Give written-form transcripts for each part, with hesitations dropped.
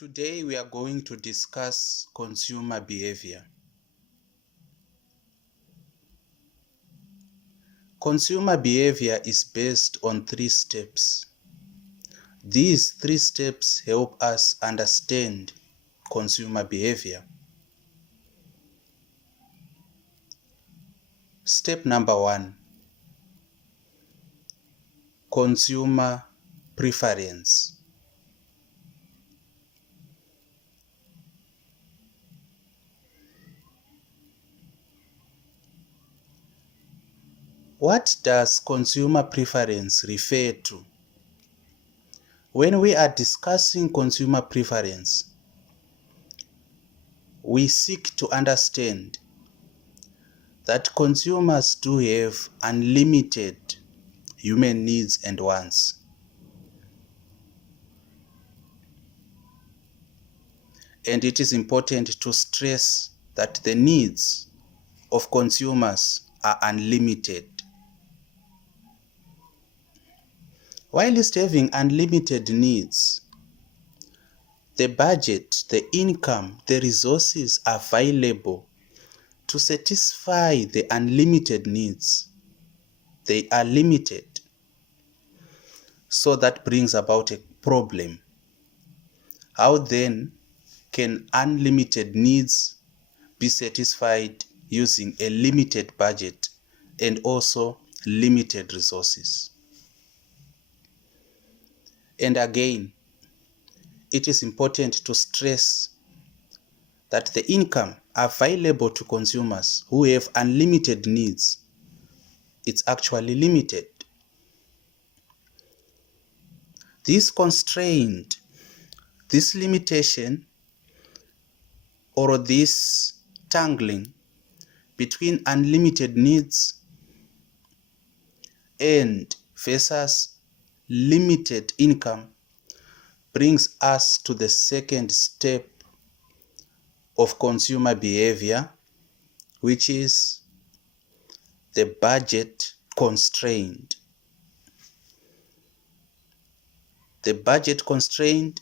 Today we are going to discuss consumer behavior. Consumer behavior is based on 3 steps. These 3 steps help us understand consumer behavior. Step number 1, consumer preference. What does consumer preference refer to? When we are discussing consumer preference, we seek to understand that consumers do have unlimited human needs and wants. And it is important to stress that the needs of consumers are unlimited. Whilst having unlimited needs, the budget, the income, the resources available to satisfy the unlimited needs, they are limited. So that brings about a problem. How then can unlimited needs be satisfied using a limited budget and also limited resources? And again, it is important to stress that the income available to consumers who have unlimited needs, it's actually limited. This constraint, this limitation, or this tangling between unlimited needs and versus limited income brings us to the second step of consumer behavior, which is the budget constraint. The budget constraint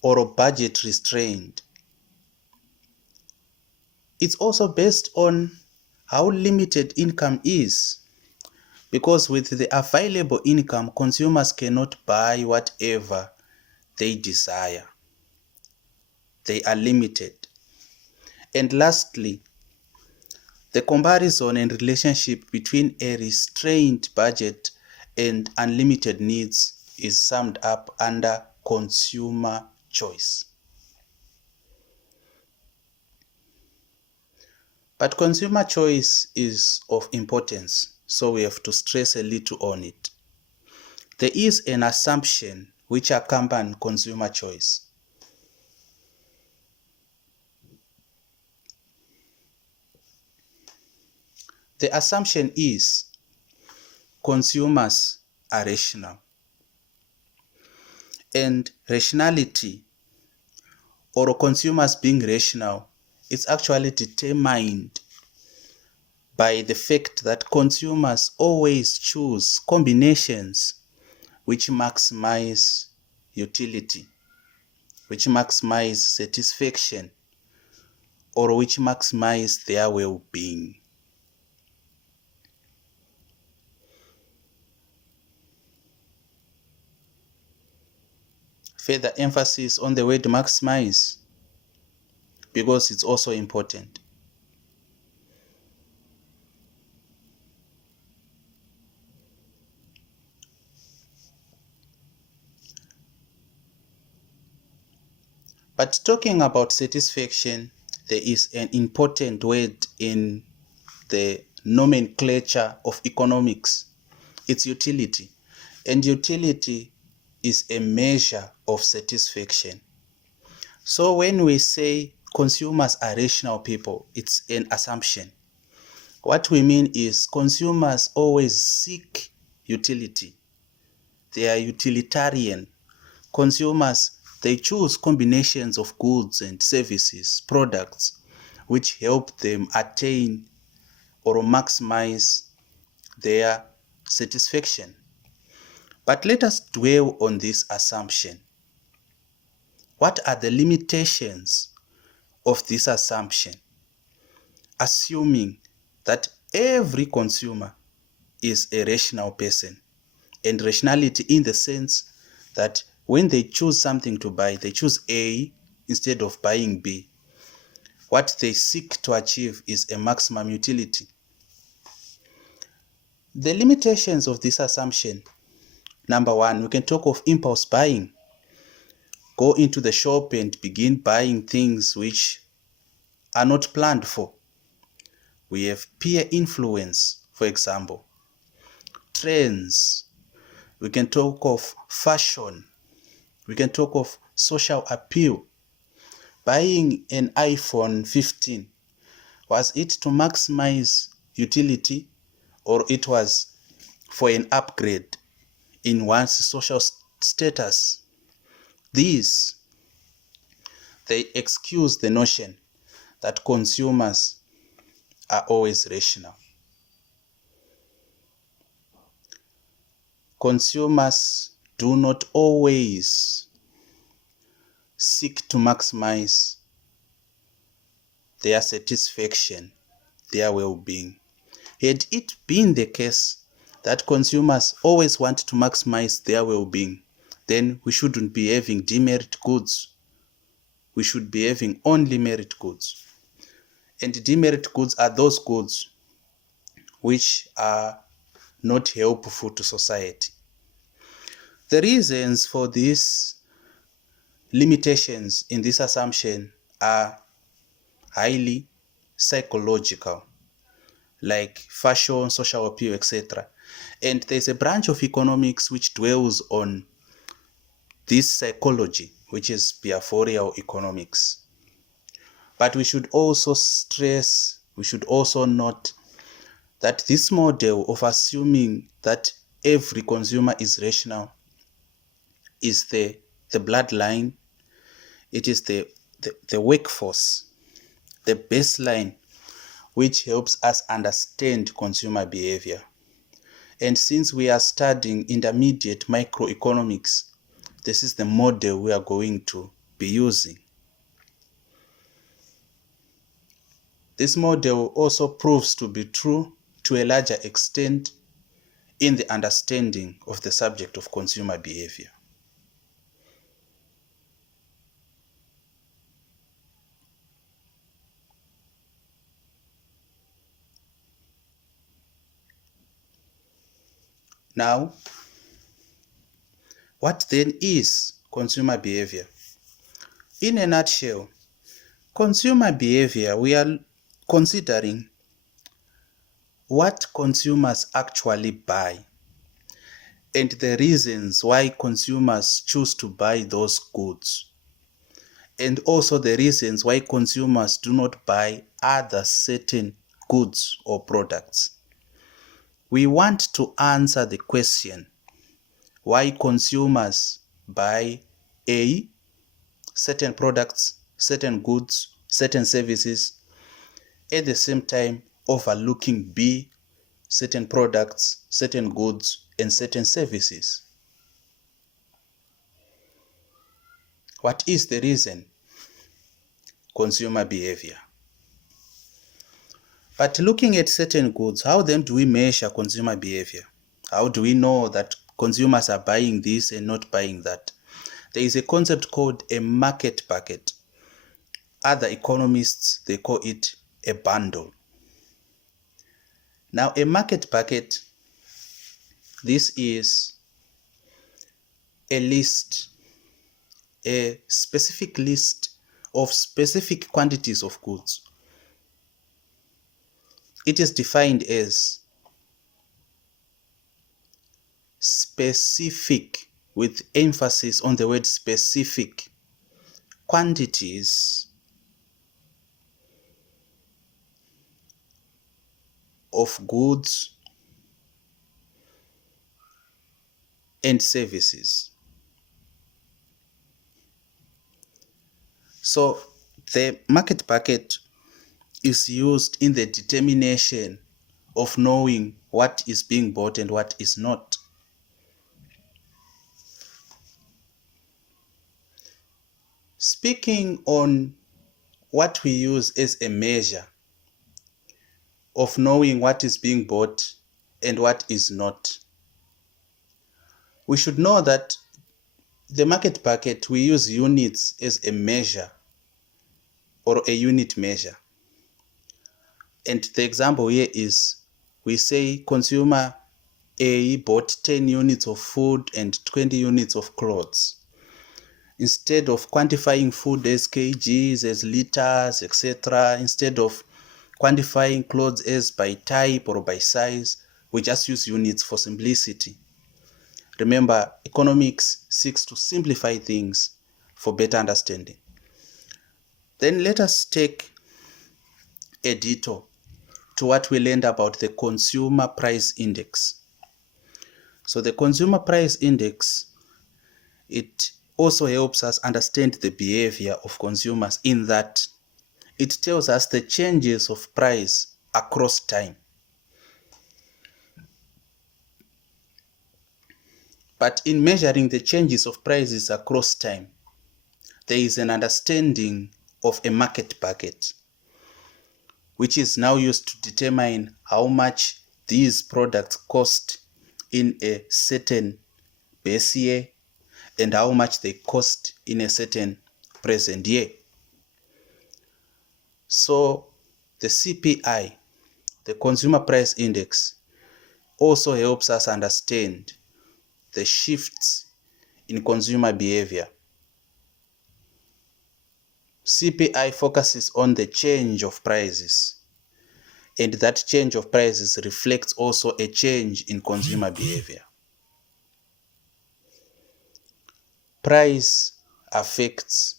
or budget restraint. It's also based on how limited income is, because with the available income, consumers cannot buy whatever they desire. They are limited. And lastly, the comparison and relationship between a restrained budget and unlimited needs is summed up under consumer choice. But consumer choice is of importance, so we have to stress a little on it. There is an assumption which accompanies consumer choice. The assumption is consumers are rational. And rationality, or consumers being rational, is actually determined by the fact that consumers always choose combinations which maximize utility, which maximize satisfaction, or which maximize their well-being. Further emphasis on the word maximize, because it's also important. But talking about satisfaction, there is an important word in the nomenclature of economics. It's utility. And utility is a measure of satisfaction. So when we say consumers are rational people, it's an assumption. What we mean is consumers always seek utility. They are utilitarian. Consumers, they choose combinations of goods and services, products, which help them attain or maximize their satisfaction. But let us dwell on this assumption. What are the limitations of this assumption? Assuming that every consumer is a rational person, and rationality in the sense that when they choose something to buy, they choose A instead of buying B. What they seek to achieve is a maximum utility. The limitations of this assumption: number one, we can talk of impulse buying. Go into the shop and begin buying things which are not planned for. We have peer influence, for example, trends. We can talk of fashion. We can talk of social appeal. Buying an iPhone 15, was it to maximize utility, or it was for an upgrade in one's social status? These, they excuse the notion that consumers are always rational. Consumers do not always seek to maximize their satisfaction, their well-being. Had it been the case that consumers always want to maximize their well-being, then we shouldn't be having demerit goods. We should be having only merit goods. And demerit goods are those goods which are not helpful to society. The reasons for these limitations in this assumption are highly psychological, like fashion, social appeal, etc. And there's a branch of economics which dwells on this psychology, which is behavioral economics. But we should also stress, we should also note that this model of assuming that every consumer is rational is the bloodline, it is the workforce, the baseline which helps us understand consumer behavior. And since we are studying intermediate microeconomics, this is the model we are going to be using. This model also proves to be true to a larger extent in the understanding of the subject of consumer behavior. Now, what then is consumer behavior? In a nutshell, consumer behavior, we are considering what consumers actually buy and the reasons why consumers choose to buy those goods, and also the reasons why consumers do not buy other certain goods or products. We want to answer the question why consumers buy A, certain products, certain goods, certain services, at the same time overlooking B, certain products, certain goods, and certain services. What is the reason? Consumer behavior. But looking at certain goods, how then do we measure consumer behavior? How do we know that consumers are buying this and not buying that? There is a concept called a market basket. Other economists, they call it a bundle. Now, a market basket, this is a list, a specific list of specific quantities of goods. It is defined as specific, with emphasis on the word specific, quantities of goods and services. So the market basket is used in the determination of knowing what is being bought and what is not. Speaking on what we use as a measure of knowing what is being bought and what is not, we should know that the market bucket, we use units as a measure or a unit measure. And the example here is, we say consumer A bought 10 units of food and 20 units of clothes. Instead of quantifying food as kgs, as liters, etc., instead of quantifying clothes as by type or by size, we just use units for simplicity. Remember, economics seeks to simplify things for better understanding. Then let us take a detour to what we learned about the consumer price index. So the consumer price index, it also helps us understand the behavior of consumers in that it tells us the changes of price across time. But in measuring the changes of prices across time, there is an understanding of a market bucket, which is now used to determine how much these products cost in a certain base year and how much they cost in a certain present year. So the CPI, the Consumer Price Index, also helps us understand the shifts in consumer behavior. CPI focuses on the change of prices, and that change of prices reflects also a change in consumer behavior. Price affects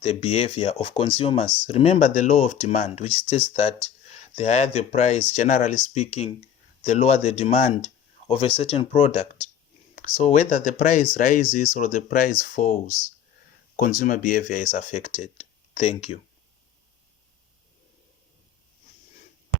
the behavior of consumers. Remember the law of demand, which states that the higher the price, generally speaking, the lower the demand of a certain product. So whether the price rises or the price falls, consumer behavior is affected. Thank you.